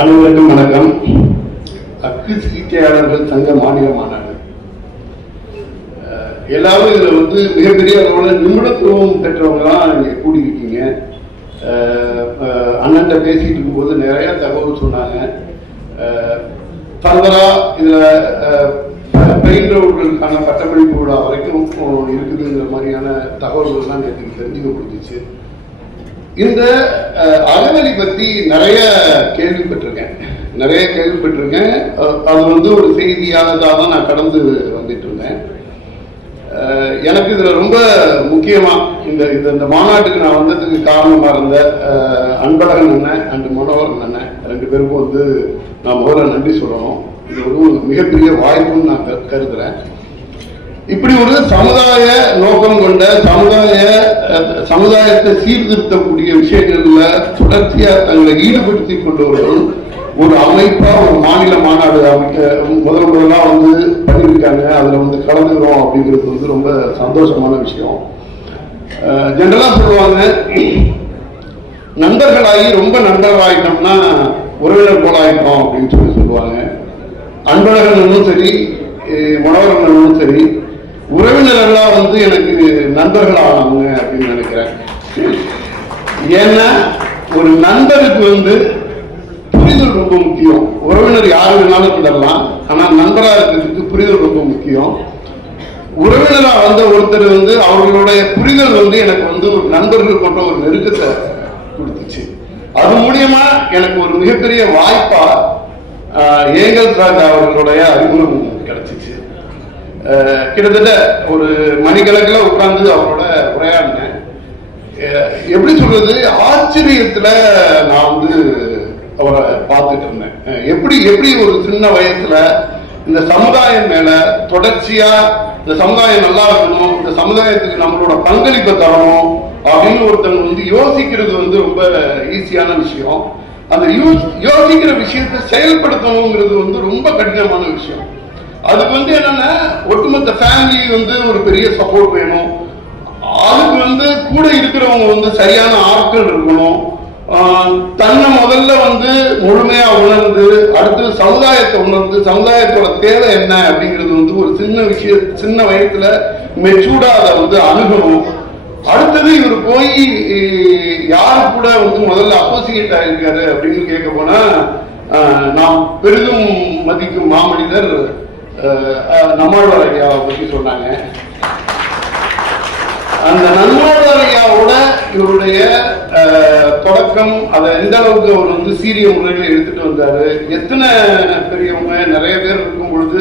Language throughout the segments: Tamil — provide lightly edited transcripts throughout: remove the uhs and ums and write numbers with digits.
அனைவருக்கும் வணக்கம். அக்கு சிகிச்சையாளர்கள் சங்க மாநில மாநாடு. எல்லாரும் இதுல மிகப்பெரிய அளவுல நிபுணத்துவம் பெற்றவங்கலாம் இங்க கூடியிருக்கீங்க. அண்ணன்ட்ட பேசிட்டு இருக்கும்போது நிறைய தகவல் சொன்னாங்க. ஃபர்தரா இதுல பயின்றவர்களுக்கான பட்டப்படிப்பு விழா வரைக்கும் இருக்குதுங்கிற மாதிரியான தகவல்கள்லாம் எனக்கு தெரிஞ்சுக்கப்படுச்சு. இந்த அகவலி பத்தி நிறைய கேள்விப்பட்டிருக்கேன். அது ஒரு செய்தியாக தான் நான் கடந்து வந்துட்டு இருந்தேன். எனக்கு இதுல ரொம்ப முக்கியமா இந்த மாநாட்டுக்கு நான் வந்ததுக்கு காரணமா இருந்த அன்பழகன் அண்ணன் அண்ட் மனோகரன் அண்ணன் ரெண்டு பேருக்கும் நான் முதல்ல நன்றி சொல்லணும். இது ஒரு மிகப்பெரிய வாய்ப்புன்னு நான் கருதுறேன். இப்படி ஒரு சமுதாய நோக்கம் கொண்ட சமுதாயத்தை சீர்திருத்தக்கூடிய விஷயங்கள்ல தொடர்ச்சியா தங்களை ஈடுபடுத்திக் கொண்டவர்கள் ஒரு அமைப்பா ஒரு மாநில மாநாடு அமைக்க முதலா பண்ணியிருக்காங்க. அதுல கலந்துக்கிறோம் அப்படிங்கிறது ரொம்ப சந்தோஷமான விஷயம். ஜெனரலா சொல்லுவாங்க, நண்பர்களாகி ரொம்ப நண்பர்களாயிட்டோம்னா உறவினர் போல ஆயிட்டோம் அப்படின்னு சொல்லுவாங்க. அன்பழகனும் சரி, மனோகரனும் சரி, உறவினர்கள்லாம் எனக்கு நண்பர்கள் ஆனாங்க அப்படின்னு நினைக்கிறேன். ஏன்னா ஒரு நண்பருக்கு புரிதல் ரொம்ப முக்கியம். உறவினர் யாரு வேணாலும் விடலாம், ஆனா நண்பரா இருக்கிறதுக்கு புரிதல் ரொம்ப முக்கியம். உறவினரா ஒருத்தர் அவர்களுடைய புரிதல் எனக்கு ஒரு நண்பர்கள் கொண்ட ஒரு நெருக்கத்தை கொடுத்துச்சு. அது மூலியமா எனக்கு ஒரு மிகப்பெரிய வாய்ப்பா ஏங்கல் ராஜா அவர்களுடைய அறிமுகம் கிடைச்சிச்சு. கிட்டத்தட்ட ஒரு மணிக்கணக்கில் உட்கார்ந்து அவரோட உரையாடினேன். எப்படி சொல்றது, ஆச்சரியத்துல நான் அவரை பார்த்துட்டு இருந்தேன். எப்படி ஒரு சின்ன வயசுல இந்த சமுதாயம் மேல தொடர்ச்சியா இந்த சமுதாயம் நல்லா இருக்கணும், இந்த சமுதாயத்துக்கு நம்மளோட பங்களிப்பை தரணும் அப்படின்னு ஒருத்தவங்க யோசிக்கிறது ரொம்ப ஈஸியான விஷயம். அந்த யோசிக்கிற விஷயத்தை செயல்படுத்தணுங்கிறது ரொம்ப கடினமான விஷயம். அதுக்கு என்னன்னா ஒட்டுமொத்த ஃபேமிலி ஒரு பெரிய சப்போர்ட் வேணும். அதுக்கு கூட இருக்கிறவங்க சரியான ஆட்கள் இருக்கணும். தன்னை முதல்ல முழுமையா உணர்ந்து அடுத்து சமுதாயத்தை உணர்ந்து சமுதாயத்தோட தேவை என்ன அப்படிங்கிறது ஒரு சின்ன வயசுல மெச்சூர்டா அதை அணுகணும். அடுத்தது இவர் போய் யாரு கூட முதல்ல அசோசியேட் ஆயிருக்காரு அப்படின்னு கேட்க போனா நாம் பெரிதும் மதிக்கும் மாமனிதர் நம்மாழ்வார் ஐயாவை பற்றி சொன்னாங்க. அந்த நம்மாழ்வார் ஐயாவோட இவருடைய தொடக்கம் அதை எந்த அளவுக்கு அவர் சீரிய முறையில் எடுத்துட்டு வந்தாரு. எத்தனை பெரியவங்க நிறைய பேர் இருக்கும் பொழுது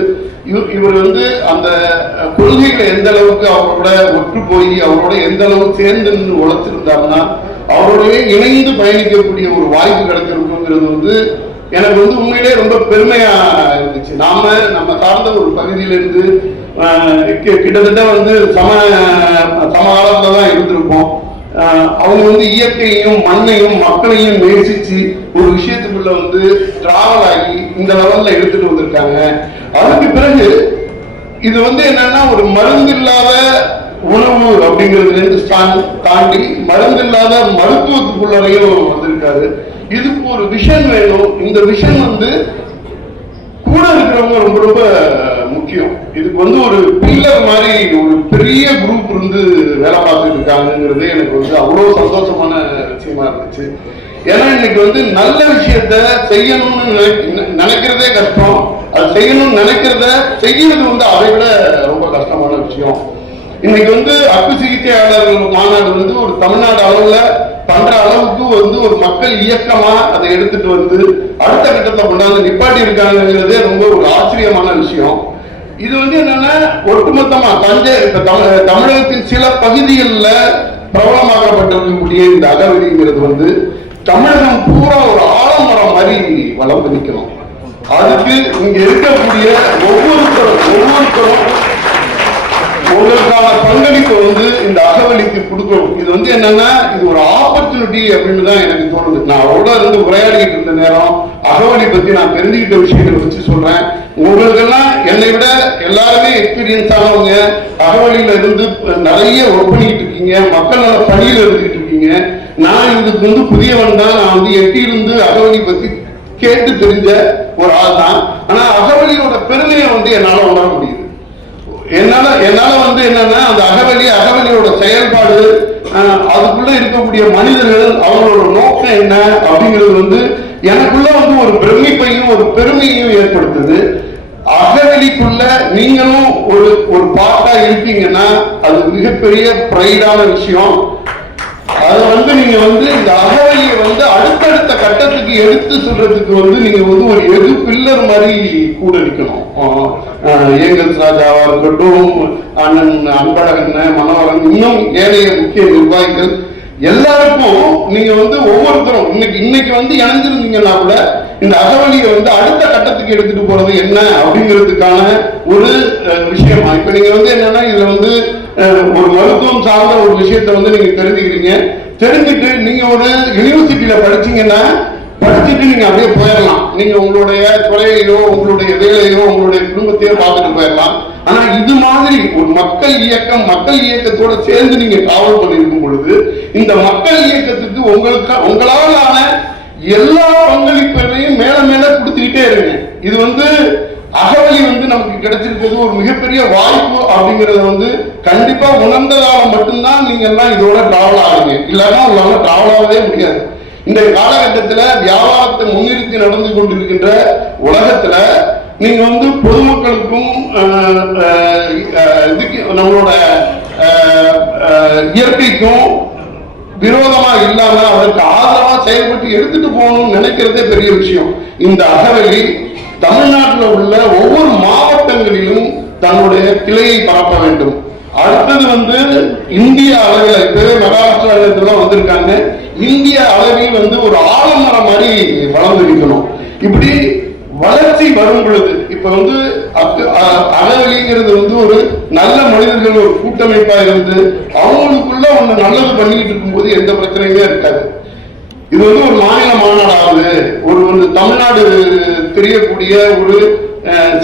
இவர் அந்த கொள்கைகளை எந்த அளவுக்கு அவரோட ஒற்று போய் அவரோட எந்த அளவுக்கு சேர்ந்து உழைச்சிருந்தாருன்னா அவரோடய இணைந்து பயணிக்கக்கூடிய ஒரு வாய்ப்பு கிடைச்சிருக்குங்கிறது எனக்கு உண்மையிலே ரொம்ப பெருமையா இருந்துச்சு. நம்ம சார்ந்த ஒரு பகுதியிலிருந்து கிட்டத்தட்ட சமகாலத்துல தான் இருந்திருப்போம். அவங்க இயற்கையையும் மண்ணையும் மக்களையும் நேசிச்சு ஒரு விஷயத்துக்குள்ள டிராவல் ஆகி இந்த லெவல்ல எடுத்துட்டு வந்திருக்காங்க. அதுக்கு பிறகு இது என்னன்னா ஒரு மருந்து இல்லாத உணவு அப்படிங்கிறதுல இருந்து தாண்டி மருந்து இல்லாத மருத்துவத்துக்குள்ளரையும் வந்திருக்காரு. இதுக்கு ஒரு விஷன் வேணும். இந்த விஷன் கூட இருக்கிறவங்க ரொம்ப ரொம்ப முக்கியம். இதுக்கு ஒரு பில்லர் மாதிரி ஒரு பெரிய குரூப் வேலை பார்த்துட்டு இருக்காங்கிறது எனக்கு அவ்வளவு சந்தோஷமான விஷயமா இருந்துச்சு. ஏன்னா இன்னைக்கு நல்ல விஷயத்த செய்யணும்னு நினைக்கிறதே கஷ்டம். அது செய்யணும்னு நினைக்கிறத செய்யறது அதை விட ரொம்ப கஷ்டமான விஷயம். இன்னைக்கு அக்கு சிகிச்சையாளர்கள் மாநாடு ஒரு தமிழ்நாடு அளவுல பண்ற அளவுக்கு ஒரு மக்கள் இயக்கமா அதை எடுத்துட்டு அடுத்த கட்டத்தை கொண்டாந்து நிப்பாட்டி இருக்காங்கிறதே ரொம்ப ஒரு ஆச்சரியமான விஷயம். இது என்னன்னா ஒட்டுமொத்தமா தமிழகத்தின் சில பகுதிகளில் பிரபலமாக்கப்பட்டிருக்கக்கூடிய இந்த அகவெளிங்கிறது தமிழகம் பூரா ஒரு ஆலமரம் மாதிரி வளர்ந்து நிற்கணும். அதுக்கு இங்க இருக்கக்கூடிய ஒவ்வொருத்தரும் உங்களுக்கான பங்களிப்பு இந்த அகவலிக்கு கொடுக்கணும். இது என்னன்னா இது ஒரு ஆப்பர்ச்சுனிட்டி அப்படின்னு தான் எனக்கு தோணுது. நான் அவரோட உரையாடிக்கிட்டு இருந்த நேரம் அகவலி பத்தி நான் தெரிஞ்சுக்கிட்ட விஷயங்களை வச்சு சொல்றேன். உங்களுக்கெல்லாம் என்னை விட எல்லாருமே எக்ஸ்பீரியன்ஸ் ஆனவங்க, அகவலியில நிறைய ஒர்க் பண்ணிட்டு இருக்கீங்க, மக்கள் நல பணியில் இருந்துகிட்டு இருக்கீங்க. நான் இதுக்கு புதியவன் தான். நான் எட்டியிருந்து அகவலி பத்தி கேட்டு தெரிஞ்ச ஒரு ஆள் தான். ஆனா அகவலியோட பெருமையை வந்து என்னால உணர முடியுது. என்னால வந்து என்னன்னா அந்த அகவலியோட செயல்பாடு, அதுக்குள்ள இருக்கக்கூடிய மனிதர்கள், அவங்களோட நோக்கம் என்ன அப்படிங்கிறது வந்து எனக்குள்ள வந்து ஒரு பிரமிப்பையும் ஒரு பெருமையையும் ஏற்படுத்துது. அகவலிக்குள்ள நீங்களும் ஒரு பார்ட்டா இருக்கீங்கன்னா அது மிகப்பெரிய பிரைடான விஷயம். அதை வந்து நீங்க வந்து இந்த அகவலியை வந்து அடுத்தடுத்த கட்டத்துக்கு எடுத்து சொல்றதுக்கு வந்து நீங்க வந்து ஒரு எது பில்லர் மாதிரி கூட நிற்கணும். ஏங்கல்ஸ் ராஜாவா இருக்கட்டும், அண்ணன் அன்பழகன், மனோகரன், இன்னும் ஏனைய முக்கிய நிர்வாகிகள் எல்லாருக்கும் நீங்க வந்து ஒவ்வொருத்தரும் இன்னைக்கு வந்து இணைஞ்சிருந்தீங்கன்னா கூட இந்த அகவலியை வந்து அடுத்த கட்டத்துக்கு எடுத்துட்டு போறது என்ன அப்படிங்கிறதுக்கான ஒரு விஷயமா. இப்ப நீங்க வந்து என்னன்னா இதுல வந்து ஒரு மருத்துவம் சார்ந்த ஒரு விஷயத்த வந்து நீங்க தெரிஞ்சுக்கிறீங்க. தெரிஞ்சுட்டு நீங்க ஒரு யூனிவர்சிட்டியில படிச்சீங்கன்னா படிச்சுட்டு நீங்க அப்படியே போயிடலாம். நீங்க உங்களுடைய துறையையோ உங்களுடைய வேலையோ உங்களுடைய குடும்பத்தையோ பார்த்துட்டு போயிடலாம். ஆனா இது மாதிரி ஒரு மக்கள் இயக்கத்தோட சேர்ந்து நீங்க டிராவல் பண்ணிருக்கும் பொழுது இந்த மக்கள் இயக்கத்துக்கு உங்களாலான எல்லா பங்களிப்பையும் மேல மேல கொடுத்துக்கிட்டே இருங்க. இது வந்து அகவலி வந்து நமக்கு கிடைச்சிருக்கிறது ஒரு மிகப்பெரிய வாய்ப்பு அப்படிங்கறத வந்து கண்டிப்பா உணர்ந்ததால மட்டும்தான் நீங்க எல்லாம் இதோட டிராவல் ஆகுங்க. இல்லைன்னா உங்களால டிராவல் ஆகவே முடியாது. இந்த காலகட்டத்துல வியாபாரத்தை முன்னிறுத்தி நடந்து கொண்டிருக்கின்ற உலகத்துல நீங்க வந்து பொதுமக்களுக்கும் நம்மளோட இயற்கைக்கும் விரோதமா இல்லாம அதற்கு ஆதரவா செயல்பட்டு எடுத்துட்டு போகணும்னு நினைக்கிறதே பெரிய விஷயம். இந்த அகவலி தமிழ்நாட்டில் உள்ள ஒவ்வொரு மாவட்டங்களிலும் தன்னுடைய கிளையை பரப்ப வேண்டும். அடுத்தது வந்து இந்திய அளவில் இப்பவே மகாராஷ்டிராவில வந்திருக்காங்க. இந்திய அளவில் வந்து ஒரு ஆலமரம் மாதிரி வளர்ந்திருக்கணும். இப்படி வளர்ச்சி வரும் பொழுது இப்ப வந்து அகவலிங்கிறது வந்து ஒரு நல்ல மனிதர்கள் ஒரு கூட்டமைப்பா இருந்து அவங்களுக்குள்ள ஒண்ணு நல்லது பண்ணிக்கிட்டு இருக்கும்போது எந்த பிரச்சனையுமே இருக்காது. இது வந்து ஒரு மாநில மாநாடாவது ஒரு வந்து தமிழ்நாடு தெரியக்கூடிய ஒரு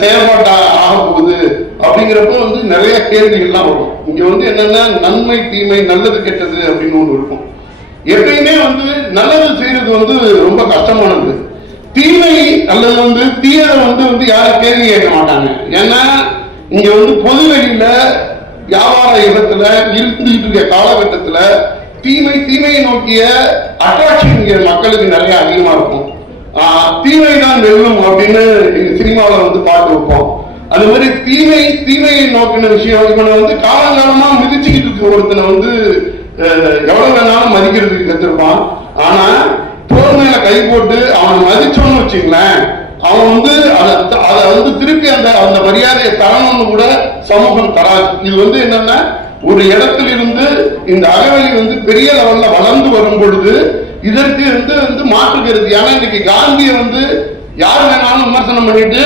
செயல்பாட்டா ஆக போகுது அப்படிங்கிறப்ப வந்து நிறைய கேள்விகள்லாம் வரும். இங்க வந்து என்னன்னா நன்மை தீமை நல்லது கெட்டது அப்படின்னு ஒண்ணு இருக்கும். எப்பயுமே வந்து நல்லது செய்யறது வந்து ரொம்ப கஷ்டமானது. தீமை அல்லது வந்து தீயதை வந்து யாரும் கேள்வி கேட்க மாட்டாங்க. ஏன்னா இங்க வந்து பொதுவெளியில வியாபார யுகத்துல இருந்துகிட்டு இருக்க காலகட்டத்துல தீமையை நோக்கிய அட்ராக்ஷன் மக்களுக்கு நிறைய அதிகமா இருக்கும். தீமை தான் வெல்லும் அப்படின்னு சினிமாவில் வந்து பாட்டு வைப்போம். அது மாதிரி தீமையை நோக்கின விஷயம் இவனை வந்து காலங்காலமா மிதிச்சுக்கிட்டு இருக்க ஒருத்தனை வந்து எவ்வளவு வேணாலும் மதிக்கிறதுக்கு கத்திருப்பான். ஆனா தோல் மேல கை போட்டு அவனை மதிச்சோன்னு வச்சுங்களேன், அவன் வந்து அதை வந்து திருப்பி அந்த மரியாதையை தரணும்னு கூட சமூகம் தராது. இது வந்து என்னன்னா ஒரு இடத்துல இருந்து இந்த அகவலி வந்து பெரிய லெவல்ல வளர்ந்து வரும் பொழுது இதற்கு வந்து மாற்றுகிறது. ஏன்னா இன்னைக்கு காந்தியை வந்து யார் வேணாலும் விமர்சனம் பண்ணிட்டு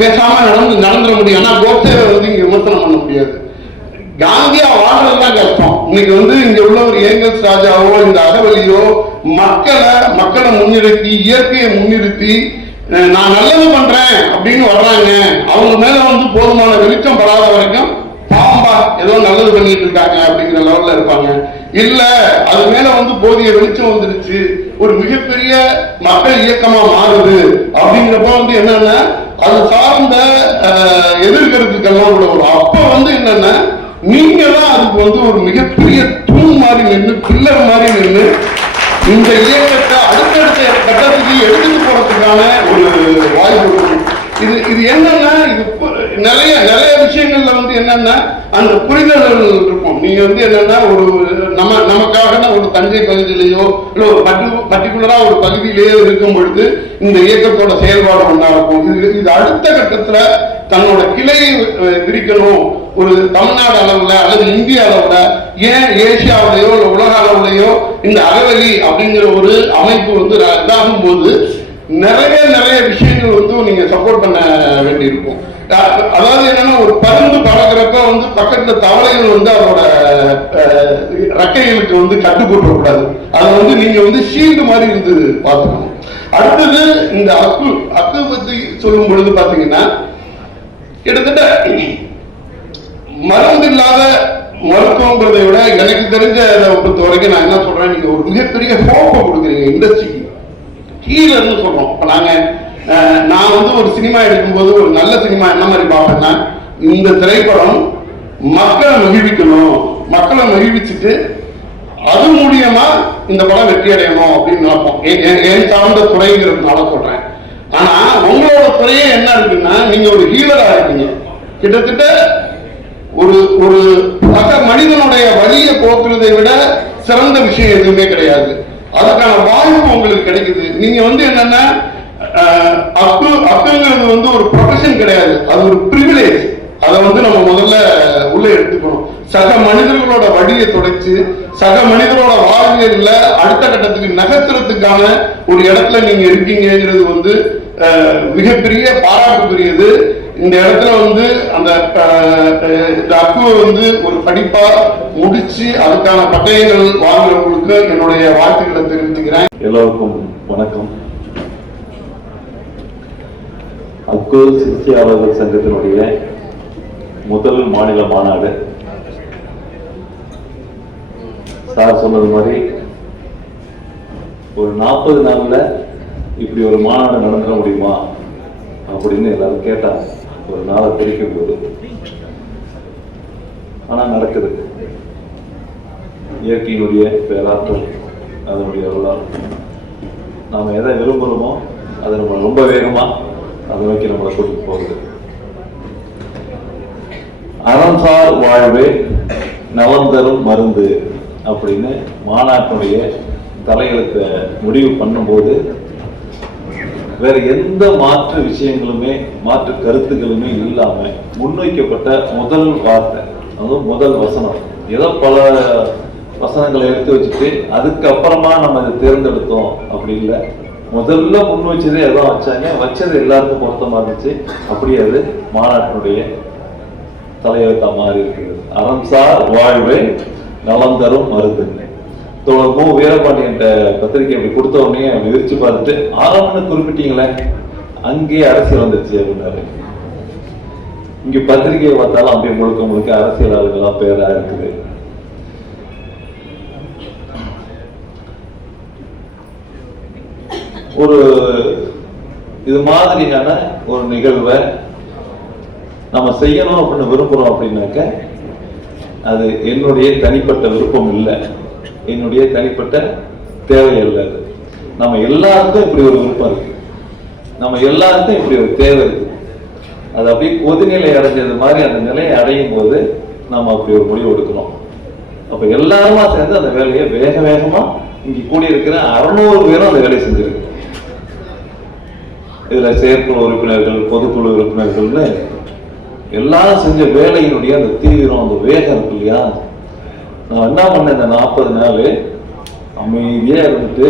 பேசாம நடந்துட முடியும். ஆனா கோட்சேவை வந்து இங்க விமர்சனம் பண்ண முடியாது. காந்தியா வாழ்றதுதான் கஷ்டம். இன்னைக்கு வந்து இங்க உள்ள ஒரு ஏங்கல்ஸ் ராஜாவோ இந்த அகவலியோ மக்களை முன்னிறுத்தி இயற்கையை முன்னிறுத்தி நான் நல்லது பண்றேன் அப்படின்னு வர்றாங்க. அவங்க மேல வந்து போதுமான வெளிச்சம் படாத வரைக்கும் பாம்பா ஏதோ நல்லது பண்ணிட்டு இருக்காங்க அப்படிங்கிற லெவல்ல இருப்பாங்க. இல்ல அது மேல வந்து போதிய வெளிச்சம் வந்துருச்சு, ஒரு மிகப்பெரிய மக்கள் இயக்கமா மாறுது அப்படிங்கிறப்ப வந்து என்னன்னா அது சார்ந்த எதிர்கருத்துக்கெல்லாம் கூட வரும். அப்ப வந்து என்னன்னா நீங்க தான் அதுக்கு வந்து ஒரு மிகப்பெரிய தூண் மாதிரி நின்று பில்லர் மாதிரி நின்று இந்த இயக்கத்தை அடுத்தடுத்த கட்டத்துக்கு எடுத்துட்டு போறதுக்கான ஒரு வாய்ப்பு. இது என்னன்னா இது நிறைய விஷயங்கள்ல வந்து என்னன்னா அந்த புரிதல்கள் இருக்கும். நீங்க வந்து என்னன்னா ஒரு நமக்காக ஒரு தஞ்சை பகுதியிலேயோ இல்ல ஒரு பர்டிகுலரா ஒரு பகுதியிலேயோ இருக்கும் பொழுது இந்த இயக்கத்தோட செயல்பாடு ஒன்றா இருக்கும். இது அடுத்த கட்டத்துல தன்னோட கிளையை விரிக்கணும். ஒரு தமிழ்நாடு அளவுல அல்லது இந்திய அளவுல ஏன் ஏசியாவிலேயோ இல்ல உலக அளவுலையோ இந்த அகவலி அப்படிங்கிற ஒரு அமைப்பு வந்து இதாகும் போது நிறைய விஷயங்கள் வந்து நீங்க சப்போர்ட் பண்ண வேண்டியிருக்கும். அதாவது என்னன்னா ஒரு பருந்து பறக்கிறப்ப வந்து பக்கத்துல தவளைகள் வந்து அதோட ரெக்கைகளுக்கு வந்து கட்டுப்பட்டு கூடாது. அதை வந்து நீங்க வந்து ஷீல்டு மாதிரி இருந்து பார்த்துக்கணும். அடுத்தது இந்த அக்கு பத்தி சொல்லும் பொழுது பாத்தீங்கன்னா கிட்டத்தட்ட மருந்து இல்லாத மருத்துவங்கிறதை விட எனக்கு தெரிஞ்சதை பொறுத்த வரைக்கும் நான் என்ன சொல்றேன், நீங்க ஒரு மிகப்பெரிய ஹோப்பை கொடுக்குறீங்க இண்டஸ்ட்ரிக்கு கீழே இருந்து சொல்றோம். இப்ப நாங்க நான் வந்து ஒரு சினிமா எடுக்கும்போது ஒரு நல்ல சினிமா என்ன மாதிரி பார்ப்பேன்னா, இந்த திரைப்படம் மக்களை மகிழ்விக்கணும், மக்களை மகிழ்விச்சுட்டு அது மூலியமா இந்த படம் வெற்றி அடையணும் அப்படின்னு நினைப்போம். என் சார்ந்த துறைங்கிறதுனால சொல்றேன். ஆனா உங்களோட துறையே என்ன இருக்குன்னா, நீங்க ஒரு ஹீலரா இருக்கீங்க. கிட்டத்தட்ட ஒரு ஒரு சக மனிதனுடைய வழியை போக்குறதை விட சிறந்த விஷயம் எதுவுமே கிடையாது. அதுக்கான வாய்ப்பு உங்களுக்கு கிடைக்குது. நீங்க வந்து என்னன்னா, அக்குங்கிறது வந்து ஒரு ப்ரொஃபஷன் கிடையாது, அது ஒரு பிரிவிலேஜ். அதை வந்து நம்ம முதல்ல உள்ள எடுத்துக்கணும். சக மனிதர்களோட வழியை தொடச்சு சக மனிதரோட வாழ்வியல்ல அடுத்த கட்டத்துக்கு நகர்த்துறதுக்கான ஒரு இடத்துல நீங்க இருக்கீங்கிறது வந்து மிகப்பெரிய பாராட்டுக்குரியது. இந்த இடத்துல வந்து அந்த அக்குவை வந்து ஒரு படிப்பா முடிச்சு அதுக்கான பட்டயங்கள் வாங்குறவங்களுக்கு என்னுடைய வாழ்த்துக்களை தெரிவிச்சுக்கிறேன். எல்லோருக்கும் வணக்கம். அக்கு சிகிச்சையாளர்கள் சங்கத்தினுடைய முதல் மாநில மாநாடு. சார் சொன்னது மாதிரி ஒரு 40 நாள்ல இப்படி ஒரு மாநாடு நடந்துட முடியுமா அப்படின்னு எல்லாரும் கேட்டாங்க. ஒரு நாளை பிரிக்கும் போது ஆனா நடக்குது. இயற்கையினுடைய பேராற்றல், அதனுடைய அருளால் நாம எதை விரும்புகிறோமோ அதை நம்ம ரொம்ப வேகமா அதை நோக்கி நம்மளை கூட்டிட்டு போகுது. அறம்சார் வாழ்வே நலம் தரும் மருந்து அப்படின்னு மாநாட்டினுடைய தலையெழுத்தை முடிவு பண்ணும்போது வேற எந்த மாற்று விஷயங்களுமே மாற்று கருத்துக்களுமே இல்லாம முன்வைக்கப்பட்ட முதல் வார்த்தை, அதுவும் முதல் வசனம். ஏதோ பல வசனங்களை எடுத்து வச்சுட்டு அதுக்கப்புறமா நம்ம அதை தேர்ந்தெடுத்தோம் அப்படி இல்லை. முதல்ல முன் வச்சதே ஏதோ வச்சது எல்லாருக்கும் பொருத்தமா இருந்துச்சு. அப்படி அது மாநாட்டினுடைய தலையெழுத்தா மாறி இருக்கிறது. அறம்சார் வாழ்வே நலம் தரும் மருந்து. தோழர் மு. வீரபாண்டியன் பத்திரிகை அப்படி கொடுத்த உடனே அப்படி விரிச்சு பார்த்துட்டு ஆரம்பம்னு குறிப்பிட்டீங்களே, அங்கேயே அரசியல் வந்துருச்சு அப்படின்னாரு. இங்க பத்திரிகையை பார்த்தாலும் அப்படியே முழுக்க முழுக்க அரசியலாளர்களா பேரா இருக்குது. ஒரு இது மாதிரியான ஒரு நிகழ்வை நம்ம செய்யணும் அப்படின்னு விரும்புறோம் அப்படின்னாக்க அது என்னுடைய தனிப்பட்ட விருப்பம் இல்லை, என்னுடைய தனிப்பட்ட தேவை இல்லை. அது நம்ம எல்லாருக்கும் இப்படி ஒரு விருப்பம் இருக்கு, நம்ம எல்லாருக்கும் இப்படி ஒரு தேவை இருக்கு. அது அப்படியே கொதிநிலை அடைஞ்சது மாதிரி அந்த நிலையை அடையும் போது நம்ம அப்படி ஒரு முடிவு எடுக்கணும். அப்ப எல்லாருமா சேர்ந்து அந்த வேலையை வேக வேகமா இங்க கூடியிருக்கிற 600 பேரும் அந்த வேலையை செஞ்சிருக்கு. இதுல செயற்குழு உறுப்பினர்கள், பொதுக்குழு உறுப்பினர்கள்னு எல்லாரும் செஞ்ச வேலையினுடைய அந்த தீவிரம், அந்த வேகம் இருக்கு இல்லையா. நான் என்ன பண்ணேன், இந்த 40 நாள் அமைதியா இருந்துட்டு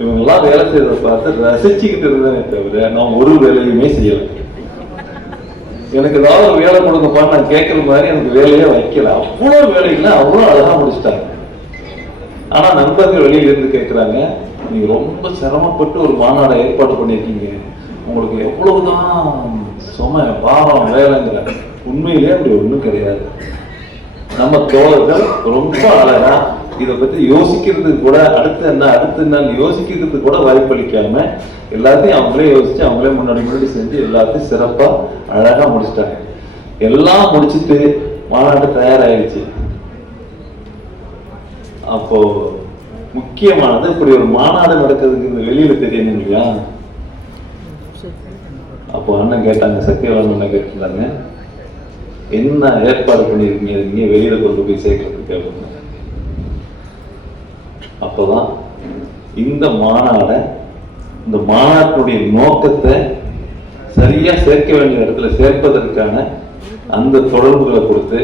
இவங்கெல்லாம் வேலை செய்யறத பார்த்து ரசிச்சுக்கிட்டு இருந்தேனே தவிர நான் ஒரு வேலையுமே செய்யலை. எனக்கு ஏதாவது ஒரு வேலை கொடுங்கப்பான்னு நான் கேட்கற மாதிரி எனக்கு வேலையே வைக்கல. அவ்வளோ வேலைகளை அவ்வளோ அழகா முடிச்சுட்டாங்க. ஆனா நண்பர்கள் வெளியில இருந்து கேட்கிறாங்க, நீங்க ரொம்ப சிரமப்பட்டு ஒரு மாநாடை ஏற்பாடு பண்ணியிருக்கீங்க, உங்களுக்கு எவ்வளவுதான் சும பாவம் வேலைங்கிற. உண்மையிலே அப்படி ஒண்ணும் கிடையாது. நம்ம தோழர்கள் ரொம்ப அழகா இதை பத்தி யோசிக்கிறதுக்கு கூட அடுத்து என்ன யோசிக்கிறதுக்கு கூட வாய்ப்பளிக்காம எல்லாத்தையும் அவங்களே யோசிச்சு அவங்களே முன்னாடி செஞ்சு எல்லாத்தையும் சிறப்பா அழகா முடிச்சிட்டாங்க. எல்லாம் முடிச்சுட்டு மாநாடு தயாராயிடுச்சு. அப்போ முக்கியமானது இப்படி ஒரு மாநாடு நடக்குதுங்கிறது வெளியில தெரியணும் இல்லையா. அப்போ அண்ணன் கேட்டாங்க, சத்தியவான் அண்ணன் கேட்டிருந்தாங்க, என்ன ஏற்பாடு பண்ணிருக்கீங்க நீங்க வெளியில கொண்டு போய் சேர்க்கறதுக்கு அப்படின்னு. அப்போதான் இந்த மாநாட்டுடைய நோக்கத்தை சரியா சேர்க்க வேண்டிய இடத்துல சேர்ப்பதற்கான அந்த தொடர்புகளை கொடுத்து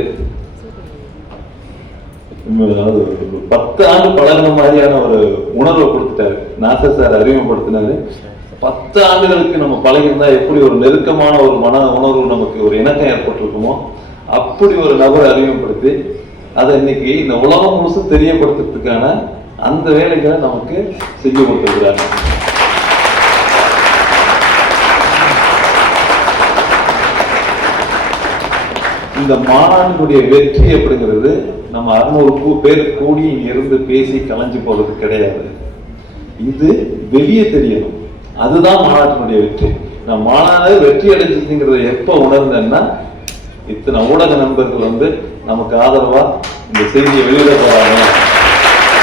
10 ஆண்டு பழகின மாதிரியான ஒரு உணர்வை கொடுத்துட்டாரு. நாசர் சார் அறிமுகப்படுத்தினாரு. 10 ஆண்டுகளுக்கு நம்ம பழகிருந்தா எப்படி ஒரு நெருக்கமான ஒரு மன உணர்வு நமக்கு ஒரு இணக்கம் ஏற்பட்டிருக்குமோ அப்படி ஒரு நபரை அறிமுகப்படுத்தி அதை இன்னைக்கு இந்த உலகம் முழுசும் தெரியப்படுத்துறதுக்கான அந்த வேலைகளை நமக்கு செஞ்சு கொடுத்திருக்கிறாங்க. இந்த மாநாட்டினுடைய வெற்றி அப்படிங்கிறது நம்ம 600 பேர் கூடி இருந்து பேசி கலைஞ்சு போறது கிடையாது. இது வெளியே தெரியணும். அதுதான் மாநாட்டினுடைய வெற்றி. நான் மாநாடு வெற்றி அடைஞ்சிருக்குங்கிறத எப்போ உணர்ந்தேன்னா, இத்தனை ஊடக நண்பர்கள் வந்து நமக்கு ஆதரவா இந்த செய்தியை வெளியிட போறாங்க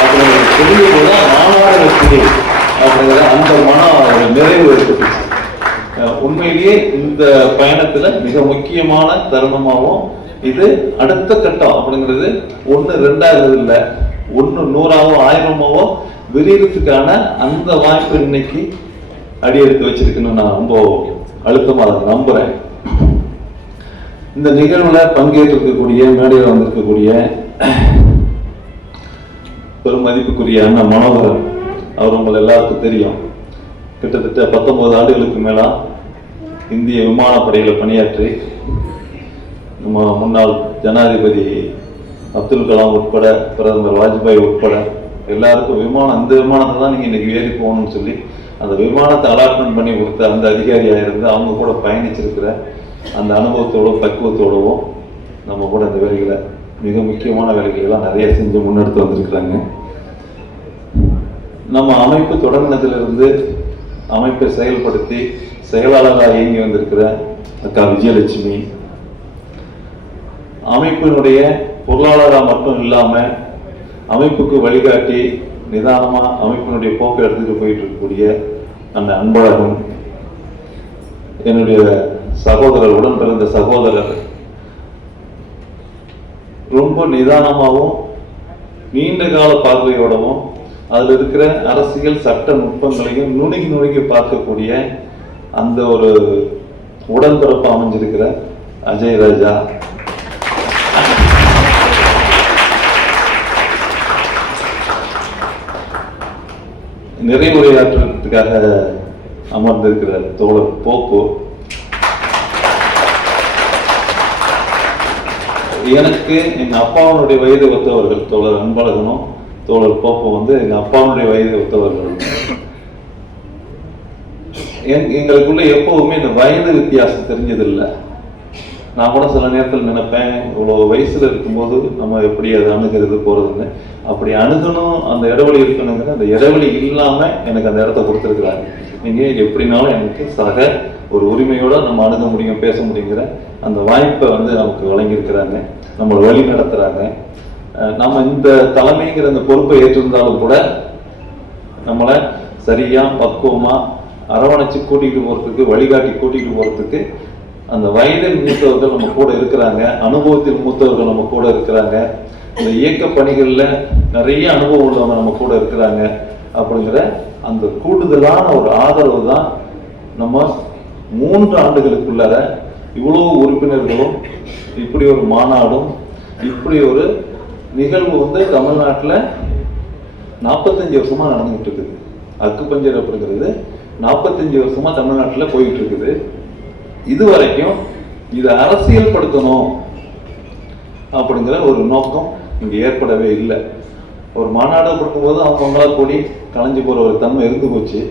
அப்படிங்கிற தெரிஞ்சு மாநாடு வெற்றி அப்படிங்கிற அந்த மனம் நிறைவு ஏற்பட்டுச்சு. உண்மையிலேயே இந்த பயணத்துல மிக முக்கியமான தருணமாகவும் இது அடுத்த கட்டம் அப்படிங்கிறது 1 2 இல்லை, 1 100 1000 விரிகிறதுக்கான அந்த வாய்ப்பு இன்னைக்கு அடியெடுத்து வச்சிருக்குன்னு நான் ரொம்ப அழுத்தமா அதை நம்புறேன். இந்த நிகழ்வுல பங்கேற்றிருக்கக்கூடிய மேடையில் வந்திருக்கக்கூடிய பெரும் மதிப்புக்குரிய அண்ணன் மனோகரன், அவர் உங்களை எல்லாருக்கும் தெரியும். கிட்டத்தட்ட 19 ஆண்டுகளுக்கு மேலா இந்திய விமானப்படையில பணியாற்றி நம்ம முன்னாள் ஜனாதிபதி அப்துல் கலாம் உட்பட பிரதமர் வாஜ்பாய் உட்பட எல்லாருக்கும் அந்த விமானத்தை தான் நீங்க இன்னைக்கு ஏறி போகணும்னு சொல்லி அந்த விமானத்தை அலாட்மெண்ட் பண்ணி கொடுத்த அந்த அதிகாரியாக இருந்து அவங்க கூட பயணிச்சிருக்கிற அந்த அனுபவத்தோடும் பக்குவத்தோடவும் நம்ம கூட இந்த வேலைகளை மிக முக்கியமான வேலைகளெல்லாம் நிறைய செஞ்சு முன்னெடுத்து வந்திருக்கிறாங்க. நம்ம அமைப்பு தொடங்கினதிலிருந்து அமைப்பை செயல்படுத்தி செயலாளராக இயங்கி வந்திருக்கிற அக்கா விஜயலட்சுமி, அமைப்பினுடைய பொருளாளராக மட்டும் இல்லாம அமைப்புக்கு வழிகாட்டி நிதானமா அமைப்பினுடைய போக்கை எடுத்துட்டு போயிட்டு இருக்கக்கூடிய அந்த அன்பழகன், என்னுடைய சகோதரர், உடன் பிறந்த சகோதரர், ரொம்ப நிதானமாகவும் நீண்ட கால பார்வையோடவும் அதுல இருக்கிற அரசியல் சட்ட நுட்பங்களையும் நுணுகி பார்க்கக்கூடிய அந்த ஒரு உடன்பிறப்பு அமைஞ்சிருக்கிற அஜய் ராஜா, நிறைவுரையாற்றுறதுக்காக அமர்ந்திருக்கிற தோழர் போக்கு, எனக்கு எங்க அப்பாவுடைய வயது ஒத்தவர்கள் தோழர் அன்பழகனும் தோழர் போப்பு வந்து எங்க அப்பாவுடைய வயது ஒத்தவர்கள். எங்களுக்குள்ள எப்பவுமே இந்த வயது வித்தியாசம் தெரிஞ்சதில்லை. நான் கூட சில நேரத்தில் நினைப்பேன், இவ்வளோ வயசுல இருக்கும்போது நம்ம எப்படி அதை அணுகிறது போறதுன்னு. அப்படி அணுகணும், அந்த இடைவெளி இருக்கணுங்கிற அந்த இடைவெளி இல்லாம எனக்கு அந்த இடத்த கொடுத்துருக்குறாங்க. நீங்க எப்படினாலும் எனக்கு சக ஒரு உரிமையோட நம்ம அணுக முடியும், பேச முடியுங்கிற அந்த வாய்ப்பை வந்து நமக்கு வழங்கியிருக்கிறாங்க, நம்மளை வழி நடத்துறாங்க. நம்ம இந்த தலைமைங்கிற அந்த பொறுப்பை ஏற்றிருந்தாலும் கூட நம்மளை சரியா பக்குவமா அரவணைச்சு கூட்டிகிட்டு போறதுக்கு, வழிகாட்டி கூட்டிகிட்டு போறதுக்கு அந்த வயதில் மூத்தவர்கள் நம்ம கூட இருக்கிறாங்க, அனுபவத்தில் மூத்தவர்கள் நம்ம கூட இருக்கிறாங்க, இந்த இயக்க பணிகள்ல நிறைய அனுபவம் உள்ளவங்க நம்ம கூட இருக்கிறாங்க. அப்படிங்கிற அந்த கூடுதலான ஒரு ஆதரவு தான் நம்ம 3 ஆண்டுகளுக்குள்ளார இவ்வளவு உறுப்பினர்களும் இப்படி ஒரு மாநாடும் இப்படி ஒரு நிகழ்வு வந்து தமிழ்நாட்டில் 45 வருஷமா நடந்துகிட்டு இருக்குது. அக்குப்பஞ்சர் அப்படிங்கிறது 45 வருஷமா தமிழ்நாட்டில் போயிட்டு இருக்குது. இது வரைக்கும் இதை அரசியல் படுத்தணும் அப்படிங்கிற ஒரு நோக்கம் இங்க ஏற்படவே இல்லை. ஒரு மாநாடு கொடுக்கும்போது அவங்களா கூடி கலைஞ்சு போற ஒரு தன்மை இருந்து போச்சு.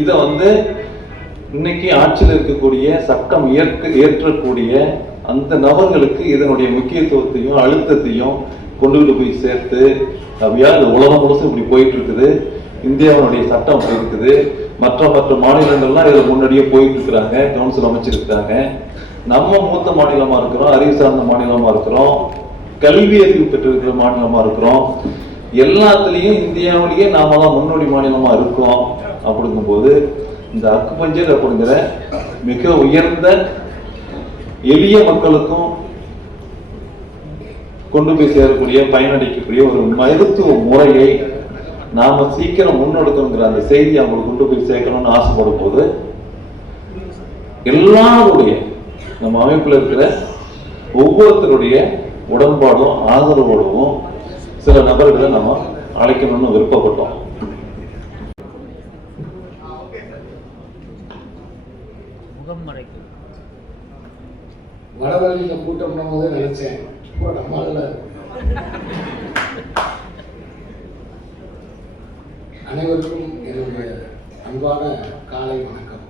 இதை வந்து இன்னைக்கு ஆட்சியில் இருக்கக்கூடிய சட்டம் ஏற்றக்கூடிய அந்த நபர்களுக்கு இதனுடைய முக்கியத்துவத்தையும் அழுத்தத்தையும் கொண்டுகிட்டு போய் சேர்த்து, அப்படியா இது உலகம் முழுசும் இப்படி போயிட்டு இருக்குது, இந்தியாவுடைய சட்டம் அப்படி இருக்குது, மற்ற மாநிலங்கள்லாம் இதில் முன்னாடியே போயிட்டு இருக்கிறாங்க, கவுன்சில் அமைச்சிருக்கிறாங்க. நம்ம மூத்த மாநிலமா இருக்கிறோம், அறிவு சார்ந்த மாநிலமா இருக்கிறோம், கல்வி அறிவு பெற்றிருக்கிற மாநிலமா இருக்கிறோம், எல்லாத்துலேயும் இந்தியாவிலேயே நாம தான் முன்னோடி மாநிலமா இருக்கோம். அப்படிங்கும்போது இந்த அக்குபஞ்சர் அப்படிங்கிற மிக உயர்ந்த எளிய மக்களுக்கும் கொண்டு போய் சேரக்கூடிய பயனடைக்கக்கூடிய ஒரு மருத்துவ முறையை நாம சீக்கிரம் முன்னெடுக்கணுங்கிற அந்த செய்தி அவங்களுக்கு கொண்டு போய் சேர்க்கணும்னு ஆசைப்படும் போது எல்லாருடைய நம்ம அமைப்புல இருக்கிற ஒவ்வொருத்தருடைய உடன்பாடும் ஆதரவோடவும் சில நபர்களை நம்ம அழைக்கணும்னு விருப்பப்பட்டோம். வடவழியில கூட்டம் போதே நினைச்சேன் நம்மள அனைவருக்கும் என்னுடைய அன்பான காலை வணக்கம்.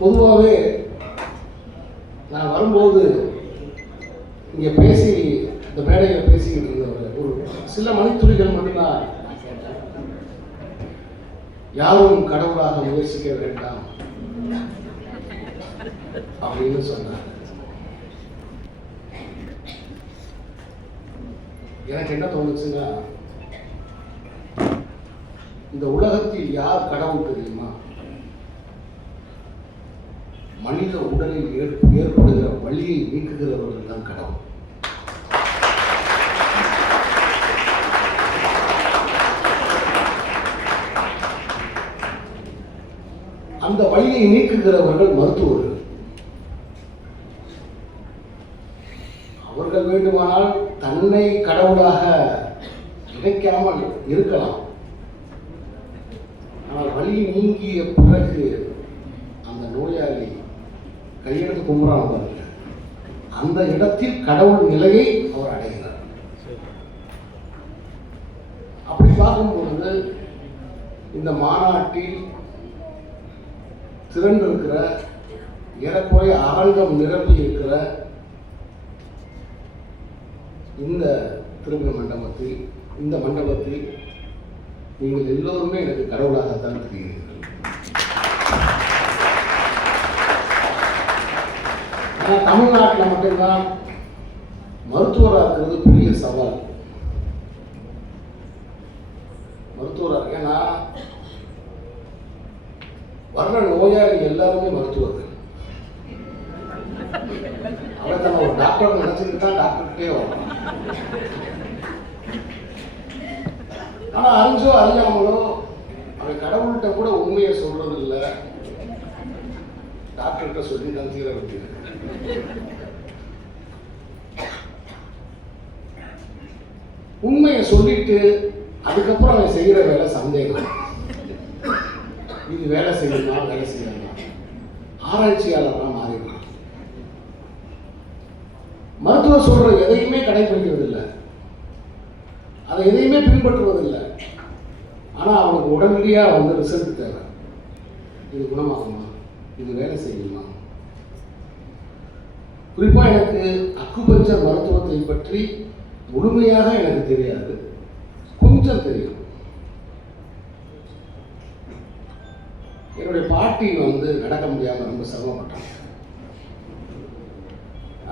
பொதுவாகவே நான் வரும்போது இங்கே பேசி இந்த மேடையில் பேசிக்கிட்டு இருந்தவர் ஒரு சில மணித்துளிகள் மட்டும்தான் யாரும் கடவுளாக முயற்சிக்க வேண்டாம் அப்படின்னு சொன்னார். எனக்கு என்ன தோணுச்சுன்னா, இந்த உலகத்தில் யார் கடவுள் தெரியுமா? மனித உடலில் ஏற்படுகிற வலியை நீக்குகிறவர்கள் தான் கடவுள். அந்த வலியை நீக்குகிறவர்கள் மருத்துவர்கள். அவர்கள் வேண்டுமானால் தன்னை கடவுளாக நினைக்காமல் இருக்கலாம். ஆனால் வலி நீங்கிய பிறகு அந்த நோயாளி கையெழுத்து கும்புறாங்க, அந்த இடத்தில் கடவுள் நிலையை அவர் அடைகிறார். அப்படி பார்க்கும்பொழுது இந்த மாநாட்டில் திரண்டிருக்கிற ஏறக்குறைய அரங்கம் நிரம்பி இருக்கிற இந்த திருமண மண்டபத்தில், இந்த மண்டபத்தில் நீங்கள் எல்லோருமே எனக்கு கடவுளாகத்தான் தெரிகிறீர்கள். ஆனால் தமிழ்நாட்டில் மட்டும்தான் மருத்துவராக இருக்கிறது பெரிய சவால். மருத்துவராக, ஏன்னா வர்ற நோயாளி எல்லாருமே மருத்துவர்கள். அவரை நம்ம ஒரு டாக்டர் நினைச்சுட்டு தான் டாக்டர்கிட்டே வரும். ஆனா அறிஞ்சோ அறியாமலோ அவன் கடவுள்கிட்ட கூட உண்மையை சொல்றது இல்லை, டாக்டர்கிட்ட சொல்லி தான் தீர வேண்டியது. உண்மையை சொல்லிட்டு அதுக்கப்புறம் அவன் செய்கிற வேலை சந்தேகம். இது வேலை செய்யணுமா வேலை செய்யணுமா, ஆராய்ச்சியாளராக மாறிடலாம். மருத்துவர் சொல்ற எதையுமே கடைபிடிக்கிறதில்லை, அதை எதையுமே பின்பற்றுவதில்லை. ஆனால் அவனுக்கு உடனடியாக ரிசல்ட் தேவை. இது குணமாகுமா, இது வேலை செய்யணுமா? குறிப்பாக எனக்கு அக்குபஞ்சர் மருத்துவத்தை பற்றி முழுமையாக எனக்கு தெரியாது, கொஞ்சம் தெரியும். என்னுடைய பாட்டி நடக்க முடியாமல் ரொம்ப சிரமப்பட்டாங்க.